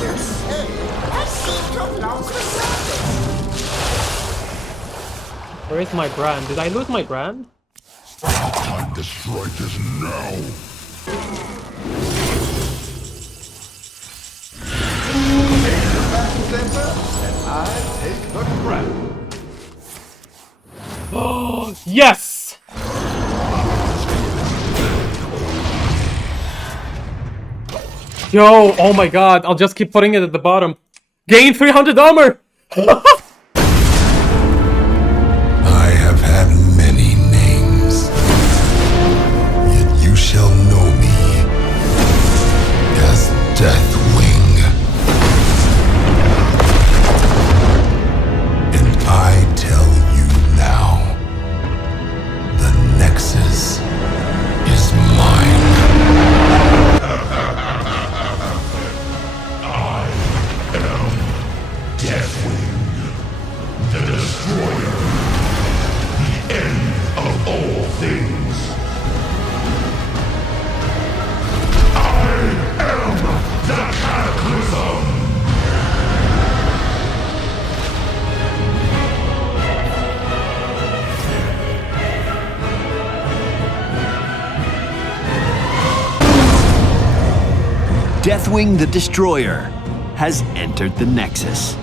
They're saying I seem to have lost the surface. Where is my brand? Did I lose my brand? Time to strike is now. Take the battle center, and I take the crown. Oh, yes! Yo, oh my god, I'll just keep putting it at the bottom. Gain 300 armor! I have had many names, yet you shall know me as Deathwing. And I tell you now, the Nexus is mine. Deathwing, the Destroyer, the end of all things. I am the Cataclysm! Deathwing the Destroyer has entered the Nexus.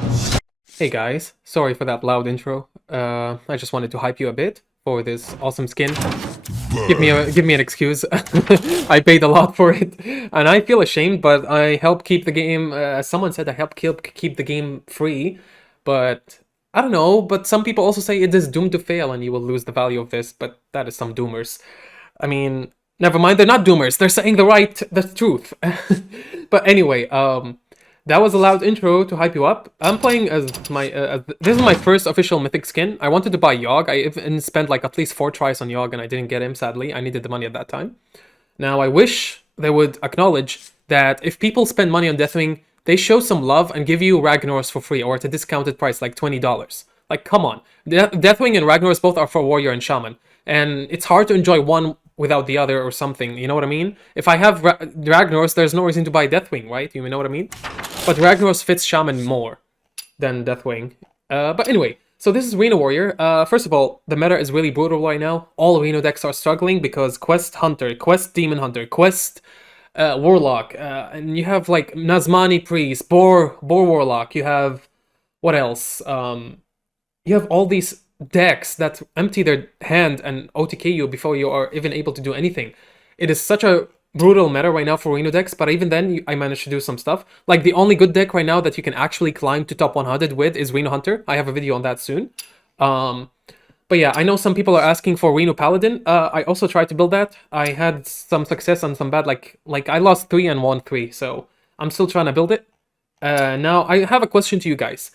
Hey guys, sorry for that loud intro. I just wanted to hype you a bit for this awesome skin. Give me an excuse. I paid a lot for it, and I feel ashamed. But I help keep the game. As someone said, I help keep the game free. But I don't know. But some people also say it is doomed to fail, and you will lose the value of this. But that is some doomers. I mean, never mind. They're not doomers. They're saying the truth. But anyway, that was a loud intro to hype you up. I'm playing as my... this is my first official mythic skin. I wanted to buy Yogg. I even spent like at least 4 tries on Yogg and I didn't get him, sadly. I needed the money at that time. Now, I wish they would acknowledge that if people spend money on Deathwing, they show some love and give you Ragnar's for free or at a discounted price, like $20. Like, come on. Deathwing and Ragnar's both are for Warrior and Shaman. And it's hard to enjoy one without the other or something, you know what I mean? If I have Ragnar's, there's no reason to buy Deathwing, right? You know what I mean? But Ragnar's fits Shaman more than Deathwing. But anyway, so this is Reno Warrior. First of all, the meta is really brutal right now. All Reno decks are struggling because Quest Hunter, Quest Demon Hunter, Quest Warlock, and you have like Nazmani Priest, Boar Warlock, you have... what else? You have all these decks that empty their hand and OTK you before you are even able to do anything. It is such a brutal meta right now for Reno decks, but even then I managed to do some stuff. Like the only good deck right now that you can actually climb to top 100 with is Reno Hunter. I have a video on that soon. But yeah, I know some people are asking for Reno Paladin. I also tried to build that. I had some success and some bad, like I lost 3 and won 3, so I'm still trying to build it. Now I have a question to you guys.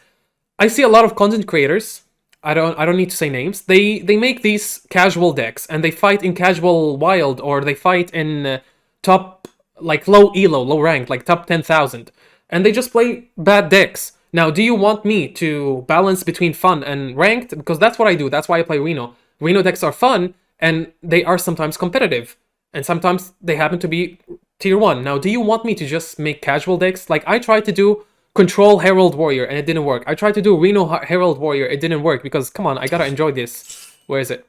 I see a lot of content creators. I don't need to say names. They make these casual decks and they fight in casual wild or they fight in top, like low elo, low rank, like top 10,000. And they just play bad decks. Now, do you want me to balance between fun and ranked? Because that's what I do. That's why I play Reno. Reno decks are fun and they are sometimes competitive. And sometimes they happen to be tier 1. Now, do you want me to just make casual decks? Like I tried to do Control Herald Warrior and it didn't work. I tried to do Reno Herald Warrior, it didn't work because, come on, I gotta enjoy this. Where is it?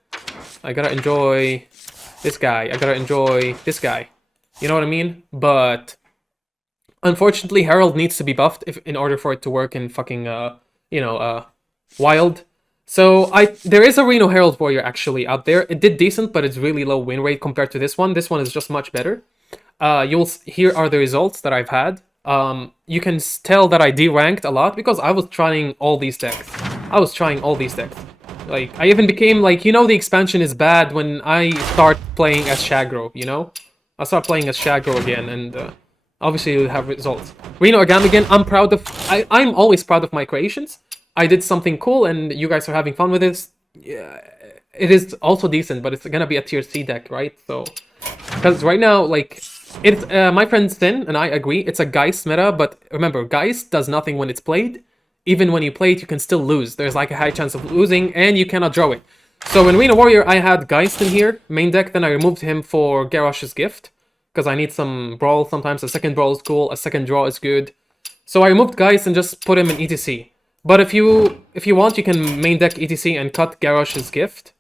I gotta enjoy this guy. I gotta enjoy this guy. You know what I mean? But unfortunately, Herald needs to be buffed in order for it to work in fucking, Wild. So there is a Reno Herald Warrior actually out there. It did decent, but it's really low win rate compared to this one. This one is just much better. Here are the results that I've had. You can tell that I de-ranked a lot because I was trying all these decks. Like, I even became, like, you know, the expansion is bad when I start playing as Shagro, you know? I start playing as Shagro again, and obviously you have results. Reno Agam again, I'm always proud of my creations. I did something cool, and you guys are having fun with this. Yeah, it is also decent, but it's gonna be a tier C deck, right? So, because right now, like... It's my friend Sin and I agree, it's a Geist meta, but remember, Geist does nothing when it's played. Even when you play it, you can still lose. There's like a high chance of losing, and you cannot draw it. So in Reno Warrior, I had Geist in here, main deck, then I removed him for Garrosh's Gift, because I need some Brawl sometimes. A second Brawl is cool, a second Draw is good. So I removed Geist and just put him in ETC. But if you want, you can main deck ETC and cut Garrosh's Gift.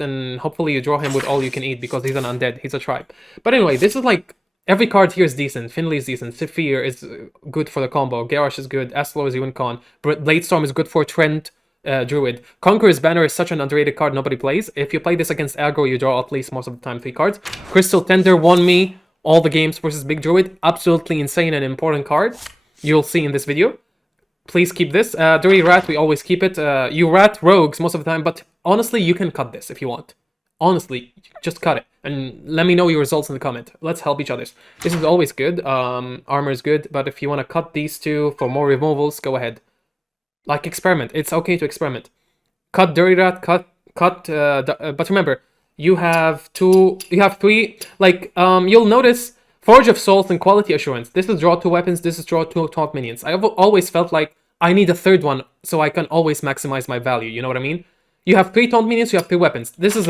And hopefully you draw him with all you can eat because he's an undead. He's a tribe. But anyway, this is like every card here is decent. Finley is decent. Saphir is good for the combo. Garrosh is good. Aslo is even con. Bladestorm is good for Trent. Druid. Conqueror's Banner is such an underrated card nobody plays. If you play this against aggro, you draw at least most of the time 3 cards. Crystal Tender won me all the games versus Big Druid. Absolutely insane and important card. You'll see in this video. Please keep this. Dirty Rat, we always keep it. You rat rogues most of the time, but honestly, you can cut this if you want. Honestly, just cut it. And let me know your results in the comment. Let's help each other. This is always good. Armor is good, but if you want to cut these two for more removals, go ahead. Like, experiment. It's okay to experiment. Cut Dirty Rat, but remember, you have 3, like, you'll notice Forge of Souls and Quality Assurance. This is draw 2 weapons, this is draw 2 taunt minions. I've always felt like I need a third one so I can always maximize my value, you know what I mean? You have 3 taunt minions, you have 3 weapons. This is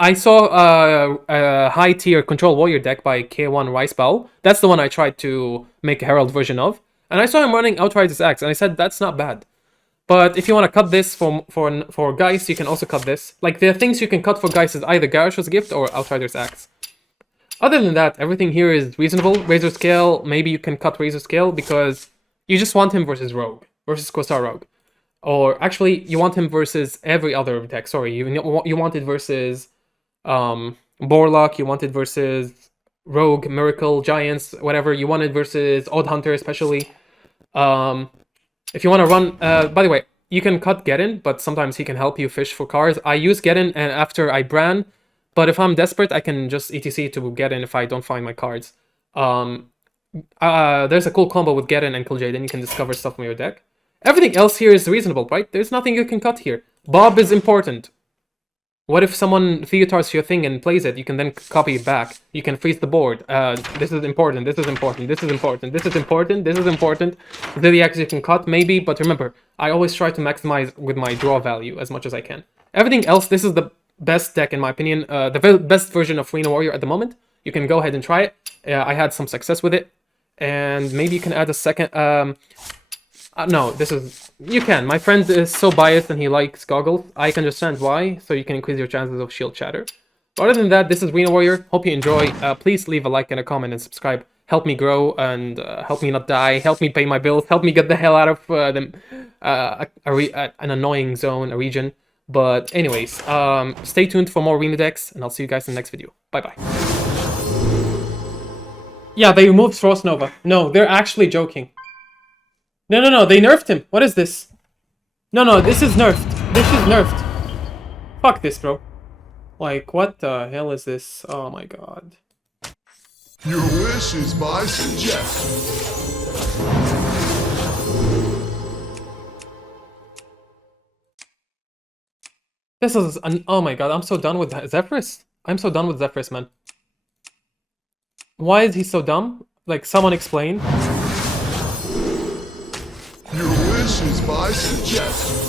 I saw a high tier Control Warrior deck by K1 Riceball. That's the one I tried to make a Herald version of. And I saw him running Outriders Axe, and I said, that's not bad. But if you want to cut this for Geist, you can also cut this. Like, the things you can cut for Geist is either Garrosh's Gift or Outrider's Axe. Other than that, everything here is reasonable. Razor Scale, maybe you can cut Razor Scale because you just want him versus Rogue, versus Quasar Rogue. Or actually, you want him versus every other deck. Sorry, you want it versus Borlock, you want it versus Rogue, Miracle, Giants, whatever. You want it versus Odd Hunter especially. If you want to run, by the way, you can cut Geddon, but sometimes he can help you fish for cards. I use Geddon and after I Bran, but if I'm desperate, I can just ETC to Geddon if I don't find my cards. There's a cool combo with Geddon and Kil'jaeden. You can discover stuff from your deck. Everything else here is reasonable, right? There's nothing you can cut here. Bob is important. What if someone Theatars your thing and plays it? You can then copy it back. You can freeze the board. This is important. This is important. This is important. This is important. This is important. Zodiacs you can cut, maybe. But remember, I always try to maximize with my draw value as much as I can. Everything else, this is the best deck in my opinion. The best version of Reno Warrior at the moment. You can go ahead and try it. I had some success with it. And maybe you can add a second... no, this is... You can. My friend is so biased and he likes goggles. I can understand why, so you can increase your chances of shield shatter. But other than that, this is Reno Warrior. Hope you enjoy. Please leave a like and a comment and subscribe. Help me grow and help me not die. Help me pay my bills. Help me get the hell out of an annoying zone, a region. But anyways, stay tuned for more Reno decks, and I'll see you guys in the next video. Bye-bye. Yeah, they removed Frost Nova. No, they're actually joking. No, they nerfed him. What is this? No, this is nerfed. This is nerfed. Fuck this, bro. Like, what the hell is this? Oh my god. Your wish is my suggestion. This is an... Oh my god, I'm so done with Zephyrus. I'm so done with Zephyrus, man. Why is he so dumb? Like, someone explain. Your wish is my suggestion.